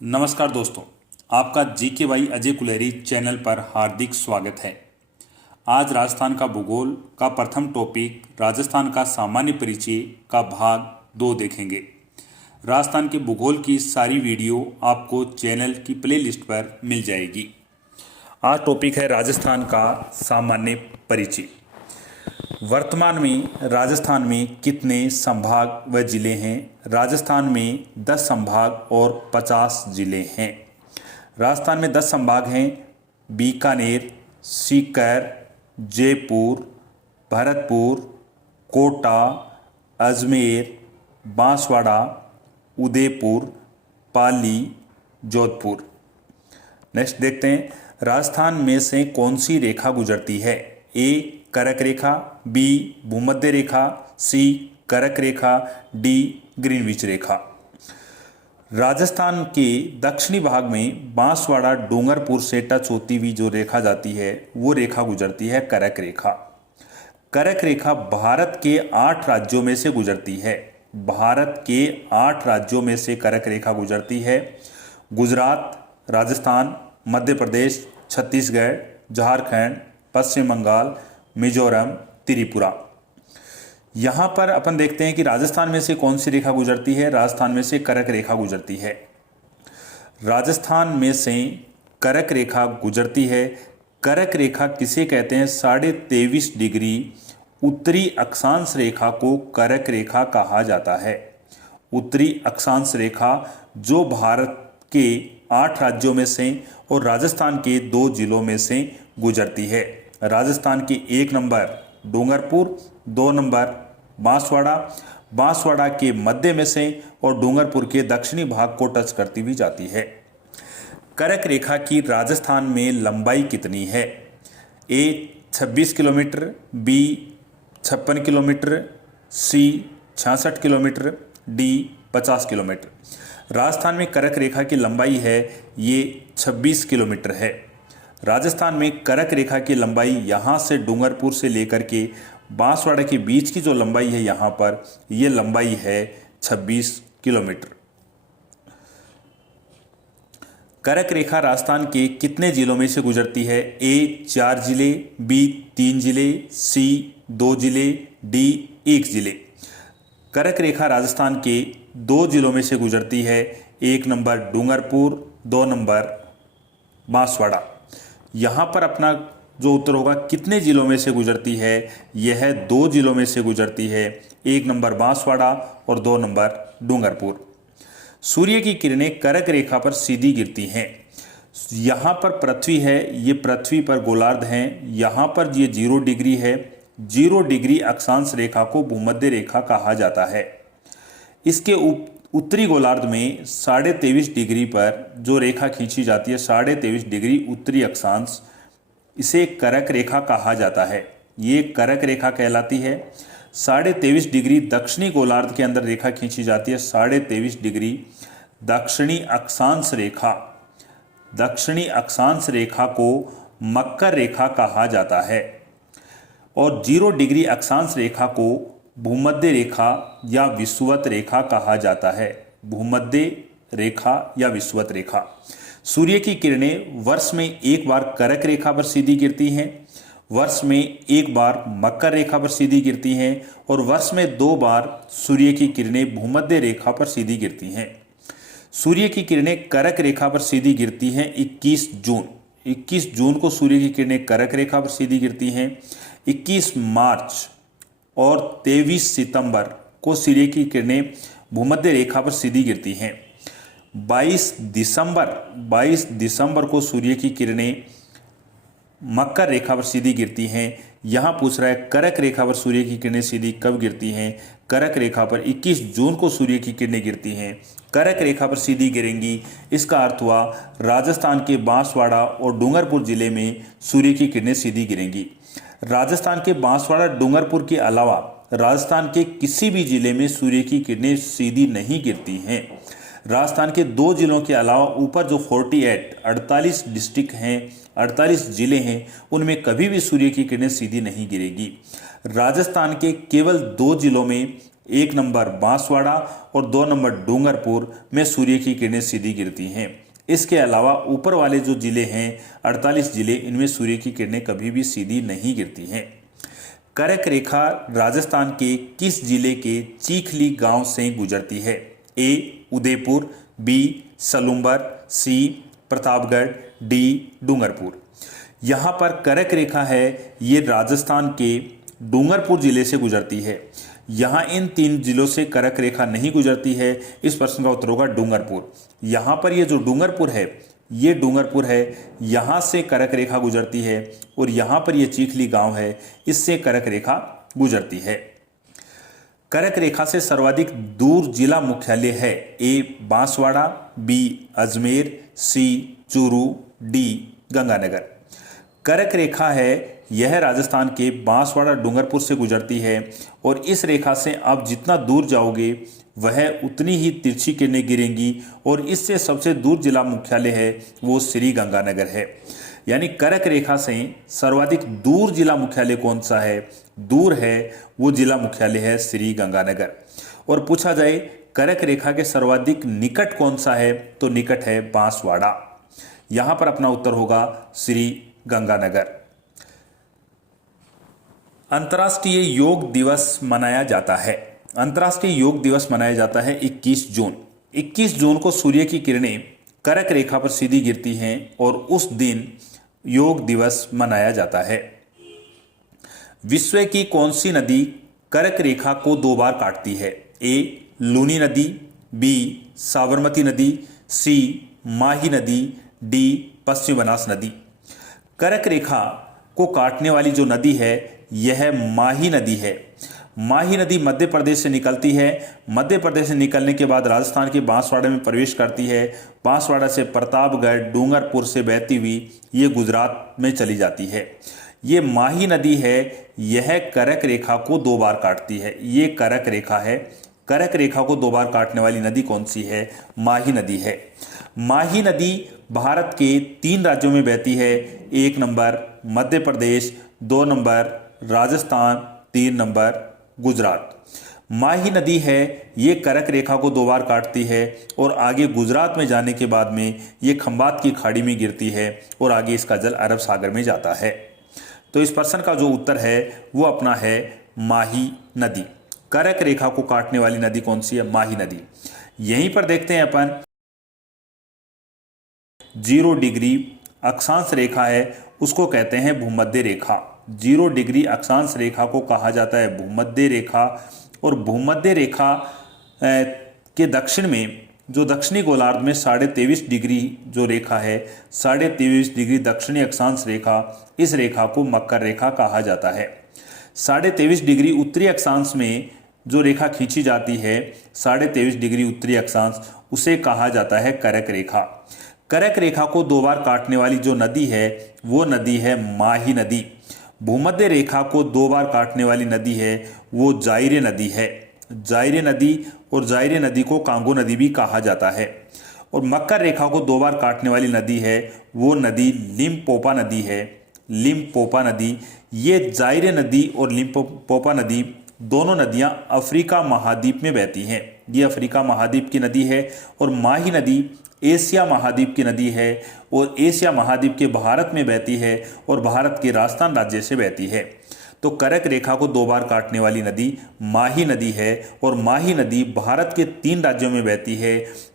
नमस्कार दोस्तों, आपका जीके वाई अजय कुलेरी चैनल पर हार्दिक स्वागत है। आज राजस्थान का भूगोल का प्रथम टॉपिक राजस्थान का सामान्य परिचय का भाग 2 देखेंगे। राजस्थान के भूगोल की सारी वीडियो आपको चैनल की प्लेलिस्ट पर मिल जाएगी। आज टॉपिक है राजस्थान का सामान्य परिचय। वर्तमान में राजस्थान में कितने संभाग व जिले हैं? राजस्थान में 10 संभाग और 50 जिले हैं। राजस्थान में 10 संभाग हैं: बीकानेर, सीकर, जयपुर, भरतपुर, कोटा, अजमेर, बांसवाड़ा, उदयपुर, पाली, जोधपुर। नेक्स्ट देखते हैं, राजस्थान में से कौन सी रेखा गुजरती है? ए करक रेखा, बी भूमध्य रेखा, सी करक रेखा, डी ग्रीनविच रेखा। राजस्थान के दक्षिणी भाग में बांसवाड़ा डूंगरपुर से टच होती हुई जो रेखा जाती है वो रेखा गुजरती है करक रेखा। करक रेखा भारत के 8 राज्यों में से गुजरती है। भारत के 8 राज्यों में से करक रेखा गुजरती है: गुजरात, राजस्थान, मध्य प्रदेश, छत्तीसगढ़, झारखंड, पश्चिम बंगाल, मिजोरम, त्रिपुरा। यहाँ पर अपन देखते हैं कि राजस्थान में से कौन सी रेखा गुजरती है। राजस्थान में से करक रेखा गुजरती है। राजस्थान में से करक रेखा गुजरती है। करक रेखा किसे कहते हैं? 23.5 डिग्री उत्तरी अक्षांश रेखा को करक रेखा कहा जाता है। उत्तरी अक्षांश रेखा जो भारत के 8 राज्यों में से और राजस्थान के 2 जिलों में से गुजरती है। राजस्थान के 1 नंबर डूंगरपुर, 2 नंबर बांसवाड़ा, बांसवाड़ा के मध्य में से और डूंगरपुर के दक्षिणी भाग को टच करती हुई जाती है। करक रेखा की राजस्थान में लंबाई कितनी है? ए 26 किलोमीटर, बी 56 किलोमीटर, सी 66 किलोमीटर, डी 50 किलोमीटर। राजस्थान में करक रेखा की लंबाई है ये 26 किलोमीटर है। राजस्थान में करक रेखा की लंबाई यहाँ से डूंगरपुर से लेकर के बांसवाड़ा के बीच की जो लंबाई है यहाँ पर ये लंबाई है 26 किलोमीटर। करक रेखा राजस्थान के कितने जिलों में से गुजरती है? ए 4 जिले, बी 3 जिले, सी 2 जिले, डी 1 जिले। करक रेखा राजस्थान के 2 जिलों में से गुजरती है। 1 नंबर डूंगरपुर, 2 नंबर बांसवाड़ा। यहाँ पर अपना जो उत्तर होगा कितने जिलों में से गुजरती है, यह 2 जिलों में से गुजरती है। 1 नंबर बांसवाड़ा और 2 नंबर डूंगरपुर। सूर्य की किरणें करक रेखा पर सीधी गिरती हैं। यहाँ पर पृथ्वी है, ये पृथ्वी पर गोलार्ध हैं। यहाँ पर ये 0 डिग्री है। 0 डिग्री अक्षांश रेखा को भूमध्य रेखा कहा जाता है। इसके उत्तरी गोलार्ध में 23.5 डिग्री पर जो रेखा खींची जाती है, 23.5 डिग्री उत्तरी अक्षांश, इसे करक रेखा कहा जाता है। ये करक रेखा कहलाती है। 23.5 डिग्री दक्षिणी गोलार्ध के अंदर रेखा खींची जाती है। 23.5 डिग्री दक्षिणी अक्षांश रेखा, दक्षिणी अक्षांश रेखा को मकर रेखा कहा जाता है और 0 डिग्री अक्षांश रेखा को भूमध्य रेखा या विषुवत रेखा कहा जाता है। भूमध्य रेखा या विषुवत रेखा। सूर्य की किरणें वर्ष में 1 बार करक रेखा पर सीधी गिरती हैं, वर्ष में 1 बार मकर रेखा पर सीधी गिरती हैं और वर्ष में 2 बार सूर्य की किरणें भूमध्य रेखा पर सीधी गिरती हैं। सूर्य की किरणें करक रेखा पर सीधी गिरती हैं 21 जून। 21 जून को सूर्य की किरणें करक रेखा पर सीधी गिरती हैं। 21 मार्च और 23 सितंबर को सूर्य की किरणें भूमध्य रेखा पर सीधी गिरती हैं। 22 दिसंबर को सूर्य की किरणें मकर रेखा पर सीधी गिरती हैं। यहाँ पूछ रहा है करक रेखा पर सूर्य की किरणें सीधी कब गिरती हैं? करक रेखा पर 21 जून को सूर्य की किरणें गिरती हैं। करक रेखा पर सीधी गिरेंगी, इसका अर्थ हुआ राजस्थान के बांसवाड़ा और डूंगरपुर जिले में सूर्य की किरणें सीधी गिरेंगी। राजस्थान के बांसवाड़ा डूंगरपुर के अलावा राजस्थान के किसी भी जिले में सूर्य की किरणें सीधी नहीं गिरती हैं। राजस्थान के 2 जिलों के अलावा ऊपर जो 48 डिस्ट्रिक्ट हैं, 48 जिले हैं, उनमें कभी भी सूर्य की किरणें सीधी नहीं गिरेगी। राजस्थान के केवल 2 जिलों में 1 नंबर बांसवाड़ा और 2 नंबर डूंगरपुर में सूर्य की किरणें सीधी गिरती हैं। इसके अलावा ऊपर वाले जो जिले हैं 48 जिले, इनमें सूर्य की किरणें कभी भी सीधी नहीं गिरती हैं। कर्क रेखा राजस्थान के किस जिले के चीखली गांव से गुजरती है? ए उदयपुर, बी सलूम्बर, सी प्रतापगढ़, डी डूंगरपुर। यहाँ पर कर्क रेखा है ये राजस्थान के डूंगरपुर जिले से गुजरती है। यहाँ इन 3 जिलों से कर्क रेखा नहीं गुजरती है। इस प्रश्न का उत्तर होगा डूंगरपुर। यहाँ पर ये जो डूंगरपुर है, ये डूंगरपुर है, यहाँ से कर्क रेखा गुजरती है और यहाँ पर ये चीखली गांव है, इससे कर्क रेखा गुजरती है। कर्क रेखा से सर्वाधिक दूर जिला मुख्यालय है? ए बांसवाड़ा, बी अजमेर, सी चूरू, डी गंगानगर। कर्क रेखा है यह राजस्थान के बांसवाड़ा डूंगरपुर से गुजरती है और इस रेखा से आप जितना दूर जाओगे वह उतनी ही तिरछी किरणें गिरेंगी और इससे सबसे दूर जिला मुख्यालय है वो श्री गंगानगर है। यानी कर्क रेखा से सर्वाधिक दूर जिला मुख्यालय कौन सा है? दूर है वो जिला मुख्यालय है श्री गंगानगर। और पूछा जाए कर्क रेखा के सर्वाधिक निकट कौन सा है, तो निकट है बांसवाड़ा। यहां पर अपना उत्तर होगा श्री गंगानगर। अंतर्राष्ट्रीय योग दिवस मनाया जाता है। अंतर्राष्ट्रीय योग दिवस मनाया जाता है 21 जून। 21 जून को सूर्य की किरणें कर्क रेखा पर सीधी गिरती हैं और उस दिन योग दिवस मनाया जाता है। विश्व की कौन सी नदी कर्क रेखा को 2 बार काटती है? ए लूनी नदी, बी साबरमती नदी, सी माही नदी, डी पश्चिम बनास नदी। कर्क रेखा को काटने वाली जो नदी है यह माही नदी है। माही नदी मध्य प्रदेश से निकलती है। मध्य प्रदेश से निकलने के बाद राजस्थान के बांसवाड़ा में प्रवेश करती है। बांसवाड़ा से प्रतापगढ़, डूंगरपुर से बहती हुई ये गुजरात में चली जाती है। ये माही नदी है, यह कर्क रेखा को 2 बार काटती है। ये कर्क रेखा है। कर्क रेखा को 2 बार काटने वाली नदी कौन सी है? माही नदी है। माही नदी भारत के 3 राज्यों में बहती है। 1 number Madhya Pradesh, 2 number Rajasthan, 3 number Gujarat. माही नदी है ये कर्क रेखा को 2 बार काटती है और आगे गुजरात में जाने के बाद में ये खंबात की खाड़ी में गिरती है और आगे इसका जल अरब सागर में जाता है। तो इस प्रश्न का जो उत्तर है वो अपना है माही नदी। कर्क रेखा को काटने वाली नदी कौन सी है? माही नदी। यहीं पर देखते हैं अपन 0 डिग्री अक्षांश रेखा है उसको कहते हैं भूमध्य रेखा। 0 डिग्री अक्षांश रेखा को कहा जाता है भूमध्य रेखा। और भूमध्य रेखा के दक्षिण में जो दक्षिणी गोलार्ध में 23.5 डिग्री जो रेखा है, 23.5 डिग्री दक्षिणी अक्षांश रेखा, इस रेखा को मकर रेखा कहा जाता है। 23.5 डिग्री उत्तरी अक्षांश में जो रेखा खींची जाती है 23.5 डिग्री उत्तरी अक्षांश, उसे कहा जाता है कर्क रेखा। कर्क रेखा को 2 बार काटने वाली जो नदी है वो नदी है माही नदी। भूमध्य रेखा को 2 बार काटने वाली नदी है वो जायरे नदी है। जायरे नदी, और जायरे नदी को कांगो नदी भी कहा जाता है। और मकर रेखा को 2 बार काटने वाली नदी है वो नदी लिम्पोपा नदी है। लिम्पोपा नदी, ये जायरे नदी और लिम्पोपा नदी दोनों नदियां अफ्रीका महाद्वीप में बहती हैं। ये अफ्रीका महाद्वीप की नदी है। और माही नदी एशिया महाद्वीप की नदी है और एशिया महाद्वीप के भारत में बहती है और भारत के राजस्थान राज्य से बहती है। तो कर्क रेखा को 2 बार काटने वाली नदी माही नदी है और माही नदी भारत के 3 राज्यों में बहती है।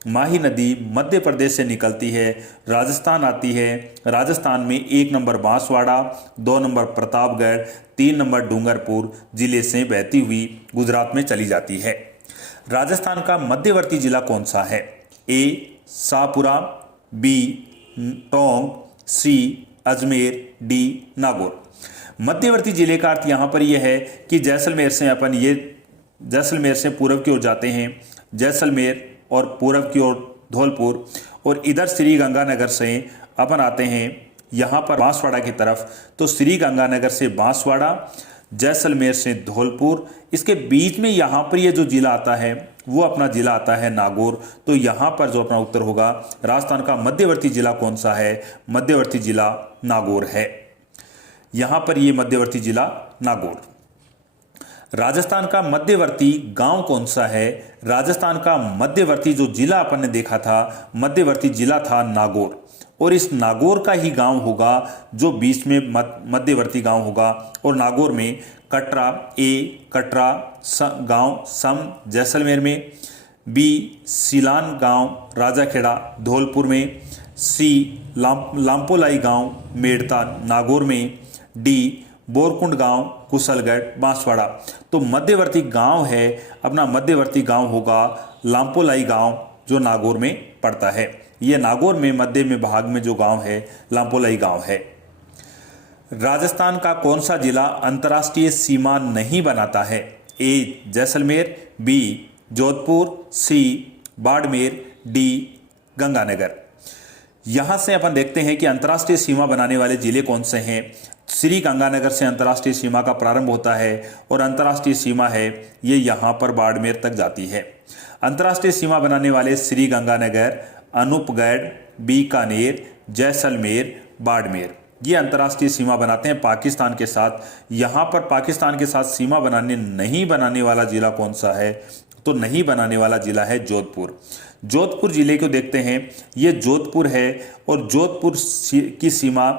माही नदी मध्य प्रदेश से निकलती है, राजस्थान आती है। राजस्थान में 1 number Banswara, 2 number Pratapgarh, 3 number Dungarpur जिले से बहती हुई गुजरात में चली जाती है। राजस्थान का मध्यवर्ती जिला कौन सा है? ए शाहपुरा, बी टोंक, सी अजमेर, डी नागौर। मध्यवर्ती जिले का अर्थ यहाँ पर यह है कि जैसलमेर से अपन ये जैसलमेर से पूर्व की ओर जाते हैं, जैसलमेर और पूर्व की ओर धौलपुर, और इधर श्री गंगानगर से अपन आते हैं यहाँ पर बांसवाड़ा की तरफ। तो श्री गंगानगर से बांसवाड़ा, जैसलमेर से धौलपुर, इसके बीच में यहाँ पर ये जो जिला आता है वो अपना जिला आता है नागौर। तो यहाँ पर जो अपना उत्तर होगा राजस्थान का मध्यवर्ती जिला कौन सा है? मध्यवर्ती जिला नागौर है। यहाँ पर ये मध्यवर्ती जिला नागौर। राजस्थान का मध्यवर्ती गांव कौन सा है? राजस्थान का मध्यवर्ती जो जिला अपन ने देखा था, मध्यवर्ती जिला था नागौर, और इस नागौर का ही गांव होगा जो बीच में मध्यवर्ती गांव होगा। और नागौर में कटरा, कटरा गांव सम जैसलमेर में, बी सिलान गांव राजाखेड़ा धौलपुर में, सी लांपोलाई गांव मेड़ता नागौर में, डी बोरकुंड गांव कुशलगढ़ बांसवाड़ा। तो मध्यवर्ती गांव है अपना, मध्यवर्ती गांव होगा लांपोलाई गांव जो नागौर में पड़ता है। यह नागौर में मध्य में भाग में जो गांव है लांपोलाई गांव है। राजस्थान का कौन सा जिला अंतर्राष्ट्रीय सीमा नहीं बनाता है? ए जैसलमेर, बी जोधपुर, सी बाड़मेर, डी गंगानगर। यहां से अपन देखते हैं कि अंतर्राष्ट्रीय सीमा बनाने वाले जिले कौन से हैं। श्री गंगानगर से अंतर्राष्ट्रीय सीमा का प्रारंभ होता है और अंतर्राष्ट्रीय सीमा है ये यहाँ पर बाड़मेर तक जाती है। अंतर्राष्ट्रीय सीमा बनाने वाले श्री गंगानगर, अनूपगढ़, बीकानेर, जैसलमेर, बाड़मेर, ये अंतर्राष्ट्रीय सीमा बनाते हैं पाकिस्तान के साथ। यहाँ पर पाकिस्तान के साथ सीमा नहीं बनाने वाला जिला कौन सा है? तो नहीं बनाने वाला जिला है जोधपुर। जोधपुर जिले को देखते हैं, ये जोधपुर है और जोधपुर की सीमा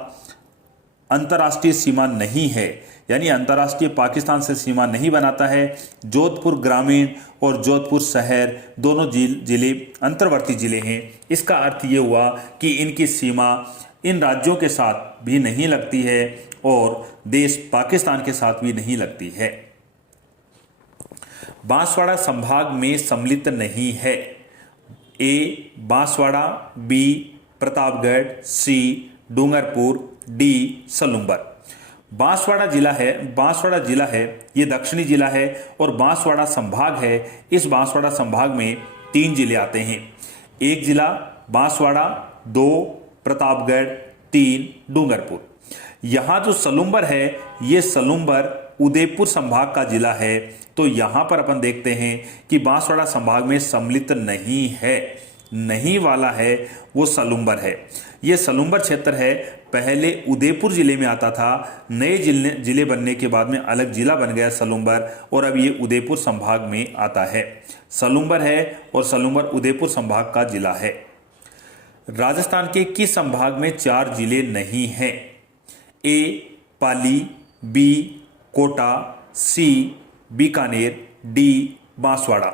अंतर्राष्ट्रीय सीमा नहीं है, यानी अंतर्राष्ट्रीय पाकिस्तान से सीमा नहीं बनाता है। जोधपुर ग्रामीण और जोधपुर शहर दोनों जिले अंतर्वर्ती जिले हैं। इसका अर्थ ये हुआ कि इनकी सीमा इन राज्यों के साथ भी नहीं लगती है और देश पाकिस्तान के साथ भी नहीं लगती है। बांसवाड़ा संभाग में सम्मिलित नहीं है। ए बांसवाड़ा, बी प्रतापगढ़, सी डूंगरपुर, डी सलूम्बर। बांसवाड़ा जिला है ये दक्षिणी जिला है और बांसवाड़ा संभाग है। इस बांसवाड़ा संभाग में 3 जिले आते हैं। एक जिला बांसवाड़ा, 2 प्रतापगढ़, 3 डूंगरपुर। यहाँ जो सलूम्बर है ये सलूम्बर उदयपुर संभाग का जिला है। तो यहाँ पर अपन देखते हैं कि बांसवाड़ा संभाग में सम्मिलित नहीं है, नहीं वाला है वो सलूम्बर है। ये सलूम्बर क्षेत्र है, पहले उदयपुर जिले में आता था, नए जिले बनने के बाद में अलग जिला बन गया सलूम्बर और अब ये उदयपुर संभाग में आता है। सलूम्बर है और सलूम्बर उदयपुर संभाग का जिला है। राजस्थान के किस संभाग में 4 जिले नहीं हैं? ए पाली, बी कोटा, सी बीकानेर, डी बांसवाड़ा।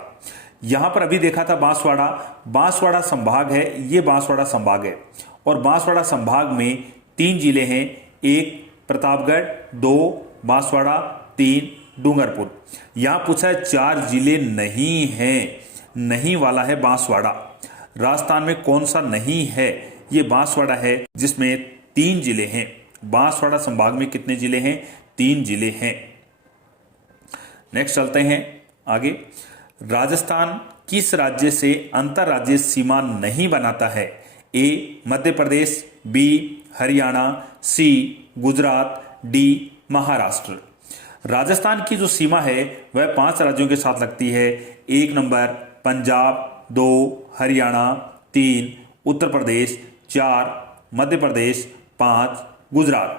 यहां पर अभी देखा था बांसवाड़ा संभाग है, ये बांसवाड़ा संभाग है और बांसवाड़ा संभाग में 3 जिले हैं। 1 प्रतापगढ़, 2 बांसवाड़ा, 3 डूंगरपुर। यहां पूछा है 4 जिले नहीं हैं, नहीं वाला है बांसवाड़ा। राजस्थान में कौन सा नहीं है? ये बांसवाड़ा है जिसमें 3 जिले हैं। बांसवाड़ा संभाग में कितने जिले हैं? 3 जिले हैं। नेक्स्ट चलते हैं आगे। राजस्थान किस राज्य से अंतर्राज्यीय सीमा नहीं बनाता है? ए मध्य प्रदेश, बी हरियाणा, सी गुजरात, डी महाराष्ट्र। राजस्थान की जो सीमा है वह 5 राज्यों के साथ लगती है। 1 नंबर पंजाब, 2 हरियाणा, 3 उत्तर प्रदेश, 4 मध्य प्रदेश, 5 गुजरात।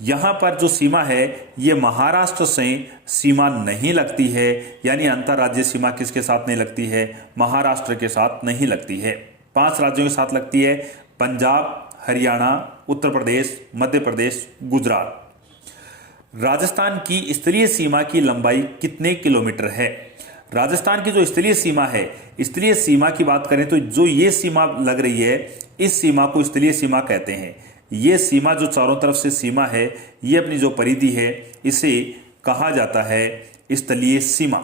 यहाँ पर जो सीमा है ये महाराष्ट्र से सीमा नहीं लगती है, यानी अंतर्राज्यीय सीमा किसके साथ नहीं लगती है? महाराष्ट्र के साथ नहीं लगती है। 5 राज्यों के साथ लगती है, पंजाब, हरियाणा, उत्तर प्रदेश, मध्य प्रदेश, गुजरात। राजस्थान की स्तरीय सीमा की लंबाई कितने किलोमीटर है? राजस्थान की जो स्तरीय सीमा है, स्तरीय सीमा की बात करें तो जो ये सीमा लग रही है इस सीमा को स्तरीय सीमा कहते हैं। ये सीमा जो चारों तरफ से सीमा है ये अपनी जो परिधि है इसे कहा जाता है स्थलीय सीमा।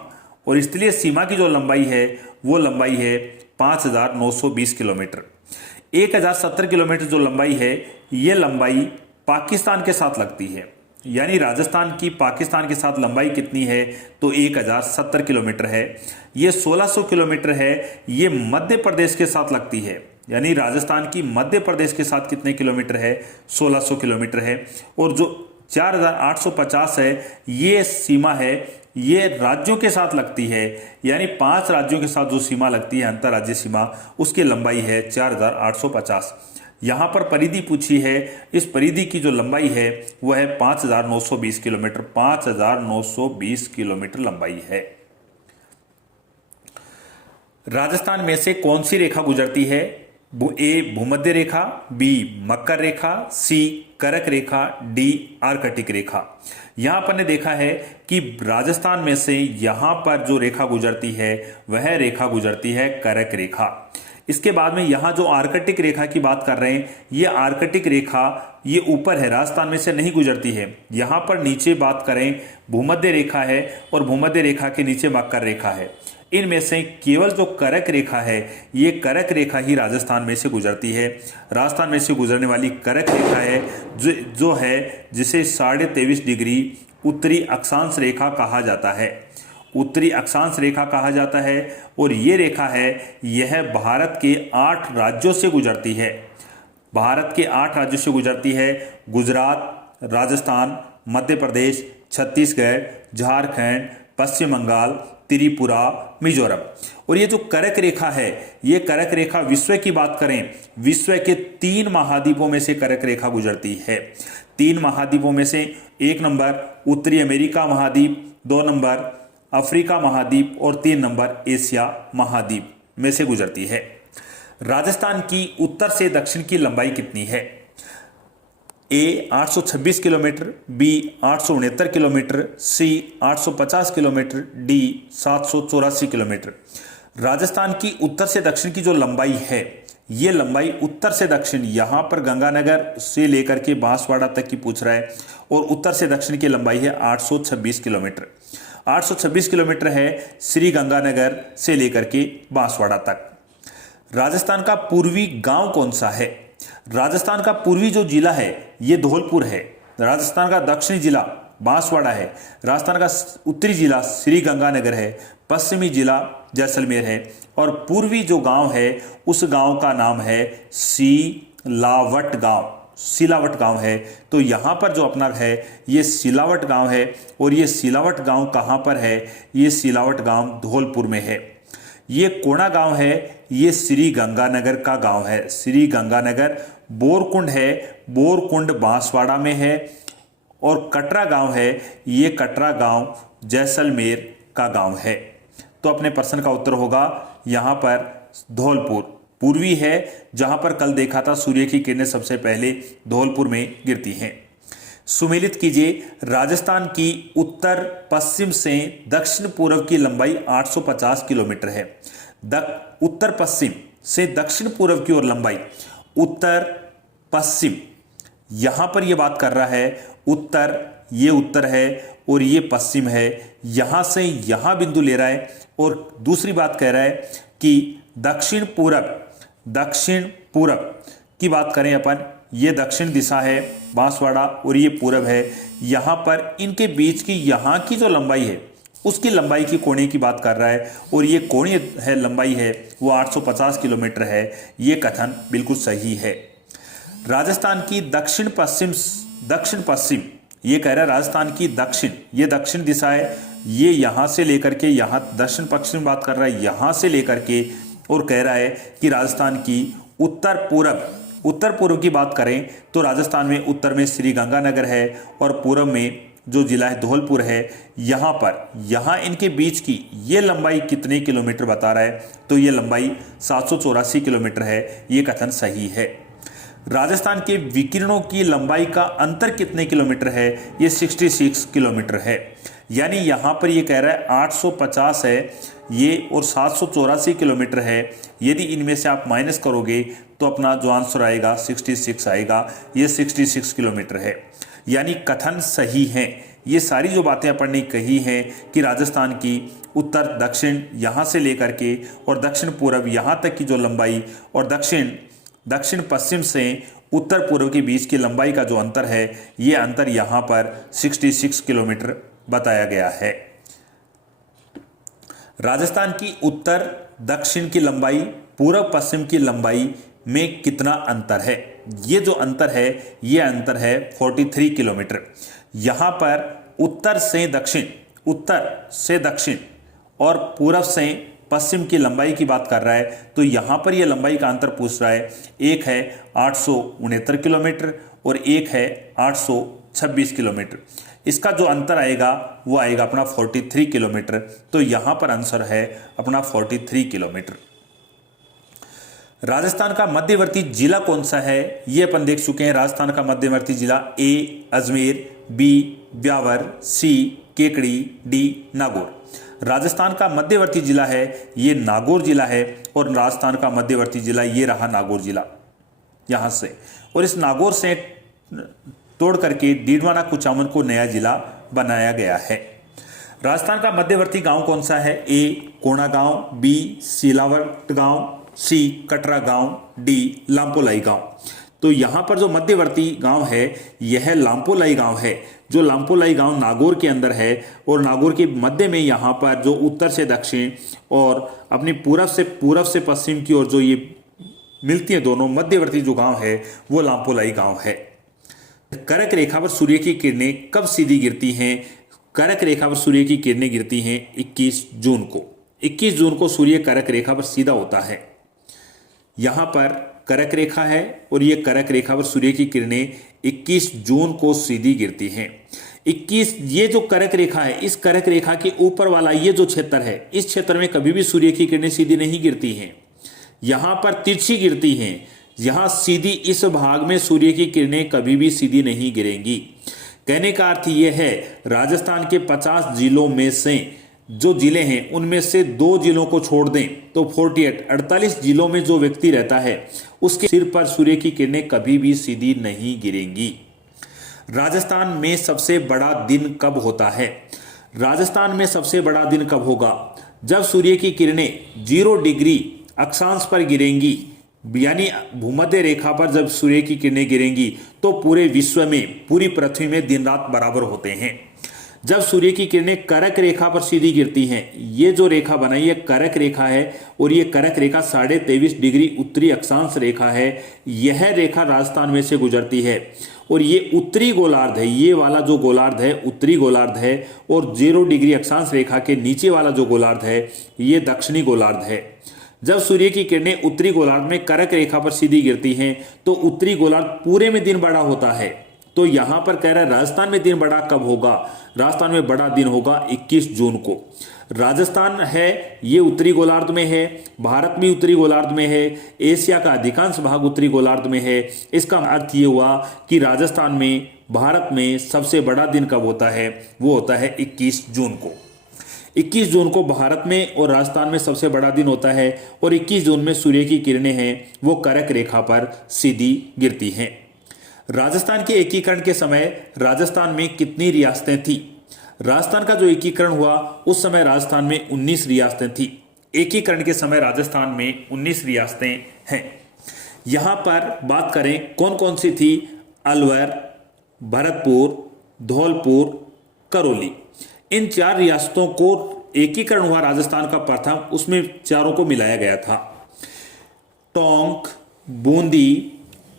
और स्थलीय सीमा की जो लंबाई है वो लंबाई है 5920 किलोमीटर। 1070 किलोमीटर जो लंबाई है ये लंबाई पाकिस्तान के साथ लगती है, यानी राजस्थान की पाकिस्तान के साथ लंबाई कितनी है? तो 1070 किलोमीटर है। ये 1600 किलोमीटर है, ये मध्य प्रदेश के साथ लगती है, यानी राजस्थान की मध्य प्रदेश के साथ कितने किलोमीटर है? 1600 किलोमीटर है। और जो 4850 है ये सीमा है, ये राज्यों के साथ लगती है, यानी 5 राज्यों के साथ जो सीमा लगती है अंतर्राज्यीय सीमा, उसकी लंबाई है 4850। यहाँ पर परिधि पूछी है, इस परिधि की जो लंबाई है वह है 5,920 किलोमीटर, 5,920 किलोमीटर लंबाई है। राजस्थान में से कौन सी रेखा गुजरती है? ए भूमध्य रेखा, बी मकर रेखा, सी करक रेखा, डी आर्कटिक रेखा। यहां पर ने देखा है कि राजस्थान में से यहां पर जो रेखा गुजरती है वह रेखा गुजरती है करक रेखा। इसके बाद में यहां जो आर्कटिक रेखा की बात कर रहे हैं, ये आर्कटिक रेखा ये ऊपर है, राजस्थान में से नहीं गुजरती है। यहां पर नीचे बात करें भूमध्य रेखा है और भूमध्य रेखा के नीचे मकर रेखा है। इनमें से केवल जो करक रेखा है, ये करक रेखा ही राजस्थान में से गुजरती है। राजस्थान में से गुजरने वाली करक रेखा है जो है जिसे 23.5 डिग्री उत्तरी अक्षांश रेखा कहा जाता है, उत्तरी अक्षांश रेखा कहा जाता है। और ये रेखा है, यह भारत के 8 राज्यों से गुजरती है, भारत के 8 राज्यों से गुजरती है। गुजरात, राजस्थान, मध्य प्रदेश, छत्तीसगढ़, झारखंड, पश्चिम बंगाल, त्रिपुरा, मिजोरम। और ये जो करक रेखा है, ये करक रेखा विश्व की बात करें, विश्व के 3 महाद्वीपों में से करक रेखा गुजरती है। 3 महाद्वीपों में से 1 नंबर उत्तरी अमेरिका महाद्वीप, 2 नंबर अफ्रीका महाद्वीप और 3 नंबर एशिया महाद्वीप में से गुजरती है। राजस्थान की उत्तर से दक्षिण की लंबाई कितनी है? ए 826 किलोमीटर, बी 869 किलोमीटर, सी 850 किलोमीटर, डी 784 किलोमीटर। राजस्थान की उत्तर से दक्षिण की जो लंबाई है, ये लंबाई उत्तर से दक्षिण, यहाँ पर गंगानगर से लेकर के बांसवाड़ा तक की पूछ रहा है, और उत्तर से दक्षिण की लंबाई है 826 किलोमीटर। 826 किलोमीटर है श्री गंगानगर से लेकर के बांसवाड़ा तक। राजस्थान का पूर्वी गांव कौन सा है? राजस्थान का पूर्वी जो जिला है ये धौलपुर है। राजस्थान का दक्षिणी जिला बांसवाड़ा है। राजस्थान का उत्तरी जिला श्री गंगानगर है। पश्चिमी जिला जैसलमेर है। और पूर्वी जो गांव है उस गांव का नाम है सिलावट गांव, सिलावट गांव है। तो यहाँ पर जो अपना है ये सिलावट गांव है। और ये सिलावट गांव कहाँ पर है? ये सिलावट गांव धौलपुर में है। ये कोणा गांव है, ये श्री गंगानगर का गांव है। श्री गंगानगर। बोरकुंड है, बोरकुंड बांसवाड़ा में है। और कटरा गांव है, ये कटरा गांव जैसलमेर का गांव है। तो अपने प्रश्न का उत्तर होगा यहाँ पर धौलपुर। पूर्वी है, जहां पर कल देखा था सूर्य की किरणें सबसे पहले धौलपुर में गिरती हैं। सुमेलित कीजिए, राजस्थान की उत्तर पश्चिम से दक्षिण पूर्व की लंबाई 850 किलोमीटर है। उत्तर पश्चिम से दक्षिण पूर्व की ओर लंबाई, उत्तर पश्चिम, यहां पर यह बात कर रहा है उत्तर, ये उत्तर है और ये पश्चिम है। यहां से यहां बिंदु ले रहा है। और दूसरी बात कह रहा है कि दक्षिण पूरब, दक्षिण पूरब की बात करें अपन, ये दक्षिण दिशा है बांसवाड़ा और ये पूरब है। यहाँ पर इनके बीच की यहाँ की जो लंबाई है उसकी लंबाई की कोणीय की बात कर रहा है। और ये कोणीय है लंबाई है वो 850 किलोमीटर है। ये कथन बिल्कुल सही है। राजस्थान की दक्षिण पश्चिम, दक्षिण पश्चिम, ये कह रहा है राजस्थान की दक्षिण, ये दक्षिण दिशा है। ये यहाँ से लेकर के यहाँ दक्षिण पश्चिम बात कर रहा है, यहाँ से लेकर के, और कह रहा है कि राजस्थान की उत्तर पूरब, उत्तर पूर्व की बात करें तो राजस्थान में उत्तर में श्री गंगानगर है और पूर्व में जो जिला है धौलपुर है। यहाँ पर, यहाँ इनके बीच की ये लंबाई कितने किलोमीटर बता रहा है? तो ये लंबाई 784 किलोमीटर है। ये कथन सही है। राजस्थान के विकिरणों की लंबाई का अंतर कितने किलोमीटर है? ये 66 किलोमीटर है। यानी यहाँ पर ये कह रहा है 850 है ये और 784 किलोमीटर है। यदि इनमें से आप माइनस करोगे तो अपना जो आंसर आएगा 66 आएगा। ये 66 किलोमीटर है। यानी कथन सही है। ये सारी जो बातें अपन ने कही हैं कि राजस्थान की उत्तर दक्षिण यहाँ से लेकर के और दक्षिण पूर्व यहाँ तक की जो लंबाई और दक्षिण पश्चिम से उत्तर पूर्व के बीच की लंबाई का जो अंतर है, ये अंतर यहाँ पर 66 किलोमीटर बताया गया है। राजस्थान की उत्तर दक्षिण की लंबाई पूर्व पश्चिम की लंबाई में कितना अंतर है? ये जो अंतर है ये अंतर है 43 किलोमीटर। यहाँ पर उत्तर से दक्षिण और पूर्व से पश्चिम की लंबाई की बात कर रहा है तो यहाँ पर यह लंबाई का अंतर पूछ रहा है। एक है 869 किलोमीटर और एक है 826 किलोमीटर। इसका जो अंतर आएगा वो आएगा अपना 43 किलोमीटर। तो यहाँ पर आंसर है अपना 43 किलोमीटर। राजस्थान का मध्यवर्ती जिला कौन सा है ये अपन देख चुके हैं। राजस्थान का मध्यवर्ती जिला ए अजमेर, बी ब्यावर, सी केकड़ी, डी नागौर। राजस्थान का मध्यवर्ती जिला है ये नागौर जिला है और राजस्थान का मध्यवर्ती जिला ये रहा नागौर जिला यहाँ से। और इस नागौर से तोड़ करके डीडवाना कुचामन को नया जिला बनाया गया है। राजस्थान का मध्यवर्ती गांव कौन सा है। ए कोणा गांव, बी सीलावट गांव, सी कटरा गांव, डी लांपोलाई गांव। तो यहाँ पर जो मध्यवर्ती गांव है यह लांपोलाई गांव है। जो लांपोलाई गांव नागौर के अंदर है और नागौर के मध्य में यहाँ पर जो उत्तर से दक्षिण और अपनी पूरब से पश्चिम की ओर जो ये मिलती है दोनों मध्यवर्ती जो गांव है वो लांपोलाई गांव है। कर्क रेखा पर सूर्य की किरणें कब सीधी गिरती हैं। कर्क रेखा पर सूर्य की किरणें गिरती हैं 21 जून को। 21 जून को सूर्य कर्क रेखा पर सीधा होता है। यहाँ पर कर्क रेखा है और ये कर्क रेखा पर सूर्य की किरणें 21 जून को सीधी गिरती हैं। 21 ये जो कर्क रेखा है इस कर्क रेखा के ऊपर वाला ये जो क्षेत्र है इस क्षेत्र में कभी भी सूर्य की किरणें सीधी नहीं गिरती हैं। यहाँ पर तिरछी गिरती हैं। यहाँ सीधी इस भाग में सूर्य की किरणें कभी भी सीधी नहीं गिरेंगी। कहने का अर्थ यह है राजस्थान के 50 जिलों में से जो जिले हैं उनमें से 2 जिलों को छोड़ दें तो 48 जिलों में जो व्यक्ति रहता है उसके सिर पर सूर्य की किरणें कभी भी सीधी नहीं गिरेंगी। राजस्थान में सबसे बड़ा दिन कब होता है। राजस्थान में सबसे बड़ा दिन कब होगा जब सूर्य की किरणें 0 डिग्री अक्षांश पर गिरेंगी, यानी भूमध्य रेखा पर जब सूर्य की किरणें गिरेंगी तो पूरे विश्व में पूरी पृथ्वी में दिन रात बराबर होते हैं। जब सूर्य की किरणें कर्क रेखा पर सीधी गिरती हैं, ये जो रेखा बनाई है कर्क रेखा है और ये कर्क रेखा 23.5 डिग्री उत्तरी अक्षांश रेखा है। यह रेखा राजस्थान में से गुजरती है और ये उत्तरी गोलार्ध है। ये वाला जो गोलार्ध है उत्तरी गोलार्ध है और 0 डिग्री अक्षांश रेखा के नीचे वाला जो गोलार्ध है ये दक्षिणी गोलार्ध है। जब सूर्य की किरणें उत्तरी गोलार्ध में कर्क रेखा पर सीधी गिरती हैं तो उत्तरी गोलार्ध पूरे में दिन बड़ा होता है। तो यहां पर कह रहा है राजस्थान में दिन बड़ा कब होगा। राजस्थान में बड़ा दिन होगा 21 जून को। राजस्थान है ये उत्तरी गोलार्ध में है, भारत भी उत्तरी गोलार्ध में है, एशिया का अधिकांश भाग उत्तरी गोलार्ध में है। इसका अर्थ ये हुआ कि राजस्थान में भारत में सबसे बड़ा दिन कब होता है, वो होता है 21 जून को। 21 जून को भारत में और राजस्थान में सबसे बड़ा दिन होता है और 21 जून में सूर्य की किरणें हैं वो कर्क रेखा पर सीधी गिरती हैं। राजस्थान के एकीकरण के समय राजस्थान में कितनी रियासतें थी। राजस्थान का जो एकीकरण हुआ उस समय राजस्थान में 19 रियासतें थी। एकीकरण के समय राजस्थान में 19 रियासतें हैं। यहाँ पर बात करें कौन कौन सी थी। अलवर, भरतपुर, धौलपुर, करौली, इन 4 रियासतों को एकीकरण हुआ राजस्थान का प्रथम, उसमें चारों को मिलाया गया था। टोंक, बूंदी,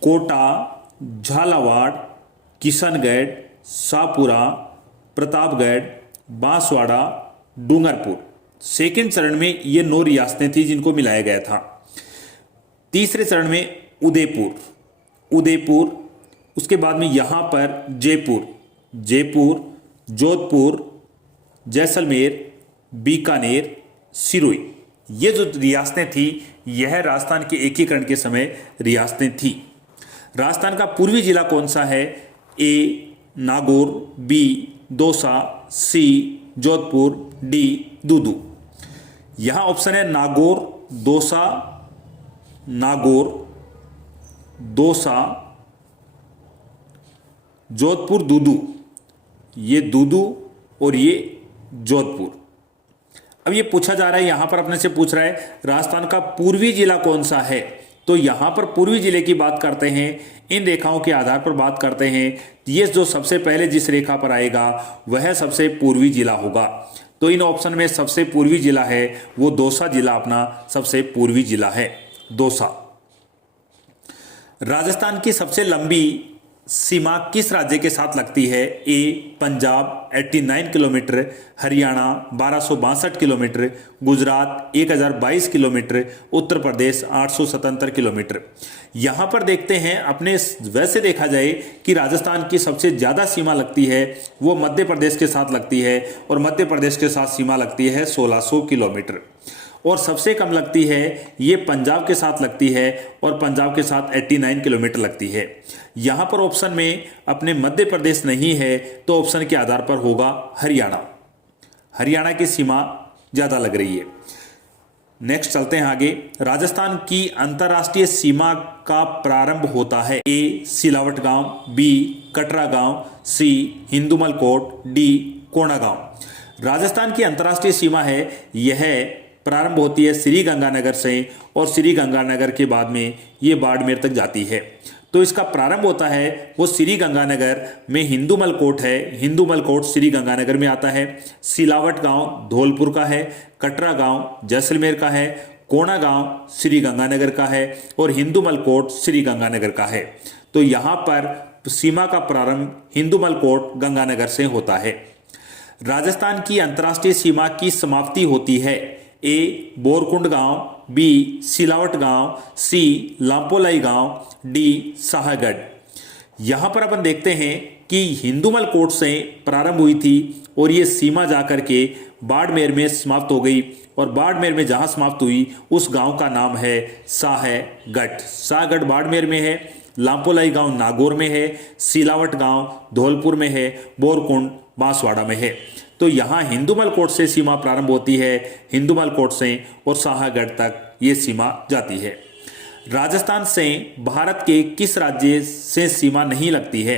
कोटा, झालावाड़, किशनगढ़, शाहपुरा, प्रतापगढ़, बांसवाड़ा, डूंगरपुर। सेकंड चरण में ये 9 रियासतें थी जिनको मिलाया गया था। तीसरे चरण में उदयपुर, उसके बाद में यहाँ पर जयपुर, जोधपुर, जैसलमेर, बीकानेर, सिरोही, ये जो रियासतें थी यह राजस्थान के एकीकरण के समय रियासतें थी। राजस्थान का पूर्वी जिला कौन सा है। ए नागौर, बी दौसा, सी जोधपुर, डी दूदू। यहाँ ऑप्शन है नागौर, दौसा, जोधपुर, दूदू। ये दूदू और ये जोधपुर। अब ये पूछा जा रहा है, यहां पर अपने से पूछ रहा है राजस्थान का पूर्वी जिला कौन सा है। तो यहां पर पूर्वी जिले की बात करते हैं, इन रेखाओं के आधार पर बात करते हैं। ये जो सबसे पहले जिस रेखा पर आएगा वह सबसे पूर्वी जिला होगा। तो इन ऑप्शन में सबसे पूर्वी जिला है वो दौसा जिला अपना सबसे पूर्वी जिला है, दौसा। राजस्थान की सबसे लंबी सीमा किस राज्य के साथ लगती है? ए Punjab 89 kilometre, Haryana 1262 kilometre, Gujarat 1022 kilometre, Uttar Pradesh 877 kilometre. यहाँ पर देखते हैं अपने वैसे देखा जाए कि राजस्थान की सबसे ज़्यादा सीमा लगती है वो मध्य प्रदेश के साथ लगती है और मध्य प्रदेश के साथ सीमा लगती है 1600 किलोमीटर। और सबसे कम लगती है ये पंजाब के साथ लगती है और पंजाब के साथ 89 किलोमीटर लगती है। यहाँ पर ऑप्शन में अपने मध्य प्रदेश नहीं है तो ऑप्शन के आधार पर होगा हरियाणा। हरियाणा की सीमा ज़्यादा लग रही है। नेक्स्ट चलते हैं आगे। राजस्थान की अंतर्राष्ट्रीय सीमा का प्रारंभ होता है ए सिलावट गांव, बी कटरा गांव, सी हिंदुमल कोट, डी कोणा गांव। राजस्थान की अंतर्राष्ट्रीय सीमा है यह प्रारंभ होती है श्री गंगानगर से और श्री गंगानगर के बाद में ये बाड़मेर तक जाती है। तो इसका प्रारंभ होता है वो श्री गंगानगर में हिंदुमल कोट है, हिंदुमल कोट श्री गंगानगर में आता है। सिलावट गांव धौलपुर का है, कटरा गांव जैसलमेर का है, कोणा गांव श्री गंगानगर का है और हिंदुमल कोट श्री गंगानगर का है। तो यहाँ पर सीमा का प्रारंभ हिंदुमल कोट गंगानगर से होता है। राजस्थान की अंतर्राष्ट्रीय सीमा की समाप्ति होती है ए बोरकुंड गांव, बी सिलावट गांव, सी लांपोलाई गांव, डी साहगढ़। यहाँ पर अपन देखते हैं कि हिंदुमल कोट से प्रारंभ हुई थी और ये सीमा जाकर के बाड़मेर में समाप्त हो गई और बाड़मेर में जहाँ समाप्त हुई उस गांव का नाम है साहगढ़। साहगढ़ बाड़मेर में है, लांपोलाई गांव नागौर में है, सिलावट गांव धौलपुर में है, बोरकुंड बांसवाड़ा में है। तो यहाँ हिंदुमल कोट से सीमा प्रारंभ होती है, हिंदुमल कोट से और साहगढ़ तक ये सीमा जाती है। राजस्थान से भारत के किस राज्य से सीमा नहीं लगती है?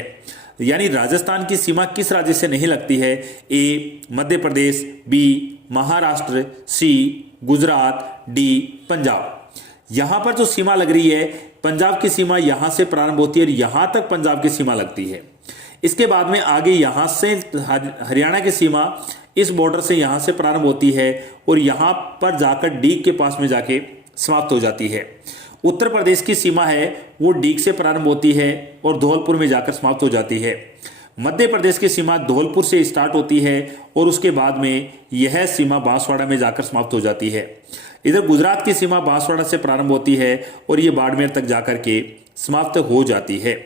यानी राजस्थान की सीमा किस राज्य से नहीं लगती है? ए मध्य प्रदेश, बी महाराष्ट्र, सी गुजरात, डी पंजाब। यहाँ पर जो सीमा लग रही है पंजाब की सीमा यहाँ से प्रारंभ होती है और यहाँ तक पंजाब की सीमा लगती है। इसके बाद में आगे यहाँ से हरियाणा की सीमा इस बॉर्डर से यहाँ से प्रारंभ होती है और यहाँ पर जाकर डीग के पास में जाके समाप्त हो जाती है। उत्तर प्रदेश की सीमा है वो डीग से प्रारंभ होती है और धौलपुर में जाकर समाप्त हो जाती है। मध्य प्रदेश की सीमा धौलपुर से स्टार्ट होती है और उसके बाद में यह सीमा बांसवाड़ा में जाकर समाप्त हो जाती है। इधर गुजरात की सीमा बांसवाड़ा से प्रारंभ होती है और ये बाड़मेर तक जाकर के समाप्त हो जाती है।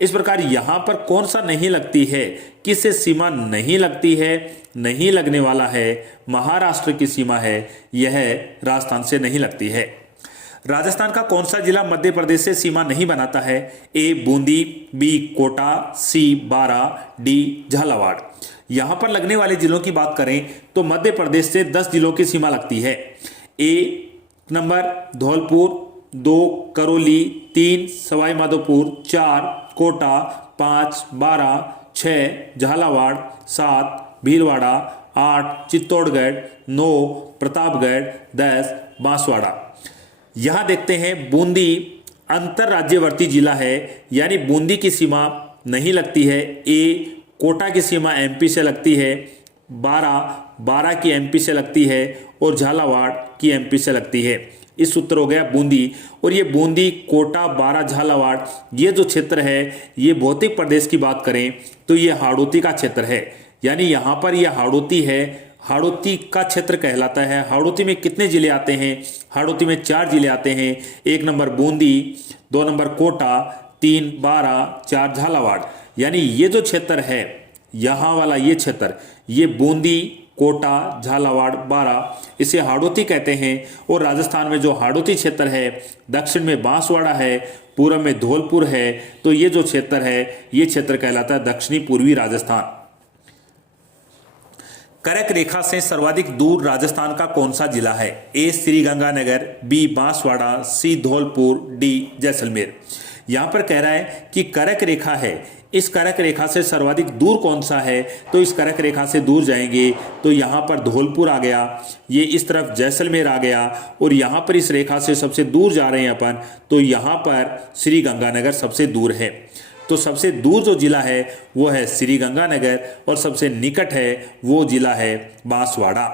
इस प्रकार यहाँ पर कौन सा नहीं लगती है, किससे सीमा नहीं लगती है? नहीं लगने वाला है महाराष्ट्र की सीमा है, यह राजस्थान से नहीं लगती है। राजस्थान का कौन सा जिला मध्य प्रदेश से सीमा नहीं बनाता है? ए बूंदी, बी कोटा, सी बारा, डी झालावाड़। यहाँ पर लगने वाले जिलों की बात करें तो मध्य प्रदेश से 10 जिलों की सीमा लगती है। ए नंबर धौलपुर, 2 करौली, 3 सवाई माधोपुर, 4 कोटा, 5 बारा, 6 झालावाड़, 7 भीलवाड़ा, 8 चित्तौड़गढ़, 9 प्रतापगढ़, 10 बांसवाड़ा। यहाँ देखते हैं बूंदी अंतरराज्यवर्ती जिला है, यानी बूंदी की सीमा नहीं लगती है। ए कोटा की सीमा एमपी से लगती है, बारा की एमपी से लगती है और झालावाड़ की एमपी से लगती है। इस सूत्र हो गया बूंदी। और ये बूंदी, कोटा, बारा, झालावाड़ ये जो क्षेत्र है ये भौतिक प्रदेश की बात करें तो ये हाड़ौती का क्षेत्र है। यानी यहाँ पर ये हाड़ौती है, हाड़ौती का क्षेत्र कहलाता है। हाड़ौती में कितने जिले आते हैं? हाड़ौती में 4 जिले आते हैं। 1 नंबर बूंदी, 2 नंबर कोटा, 3 बारा, 4 झालावाड़। यानी ये जो क्षेत्र है यहाँ वाला ये क्षेत्र, ये बूंदी, कोटा, झालावाड़, बारा, इसे हाड़ौती कहते हैं। और राजस्थान में जो हाड़ौती क्षेत्र है, दक्षिण में बांसवाड़ा है, पूर्व में धौलपुर है, तो ये जो क्षेत्र है ये क्षेत्र कहलाता है दक्षिणी पूर्वी राजस्थान। कर्क रेखा से सर्वाधिक दूर राजस्थान का कौन सा जिला है? ए श्रीगंगानगर, बी बांसवाड़ा, सी धौलपुर, डी जैसलमेर। यहाँ पर कह रहा है कि कर्क रेखा है, इस कर्क रेखा से सर्वाधिक दूर कौन सा है? तो इस कर्क रेखा से दूर जाएंगे तो यहाँ पर धौलपुर आ गया, ये इस तरफ जैसलमेर आ गया और यहाँ पर इस रेखा से सबसे दूर जा रहे हैं अपन, तो यहाँ पर श्री गंगानगर सबसे दूर है। तो सबसे दूर जो जिला है वो है श्री गंगानगर और सबसे निकट है वो जिला है बांसवाड़ा।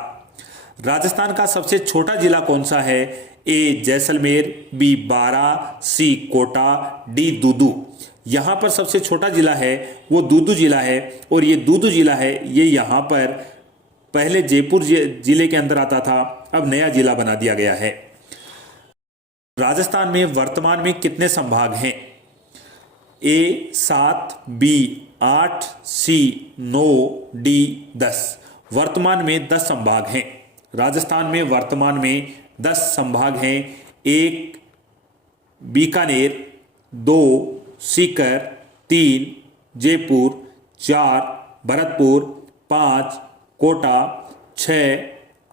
राजस्थान का सबसे छोटा जिला कौन सा है? ए जैसलमेर, बी बारा, सी कोटा, डी दूदू। यहाँ पर सबसे छोटा जिला है वो दूदू जिला है, और ये दूदू जिला है ये यहाँ पर पहले जयपुर जिले के अंदर आता था, अब नया जिला बना दिया गया है। राजस्थान में वर्तमान में कितने संभाग हैं? ए 7, बी 8, सी 9, डी 10। वर्तमान में 10 संभाग हैं। राजस्थान में वर्तमान में 10 संभाग हैं। 1 बीकानेर, 2 सीकर, 3 जयपुर, 4 भरतपुर, 5 कोटा, 6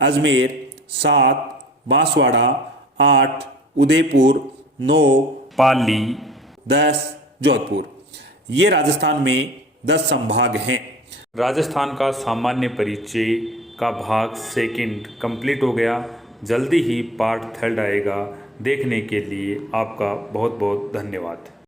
अजमेर, 7 बांसवाड़ा, 8 उदयपुर, 9 पाली, 10 जोधपुर। ये राजस्थान में 10 संभाग हैं। राजस्थान का सामान्य परिचय का भाग 2 कंप्लीट हो गया। जल्दी ही पार्ट 3 आएगा। देखने के लिए आपका बहुत बहुत धन्यवाद।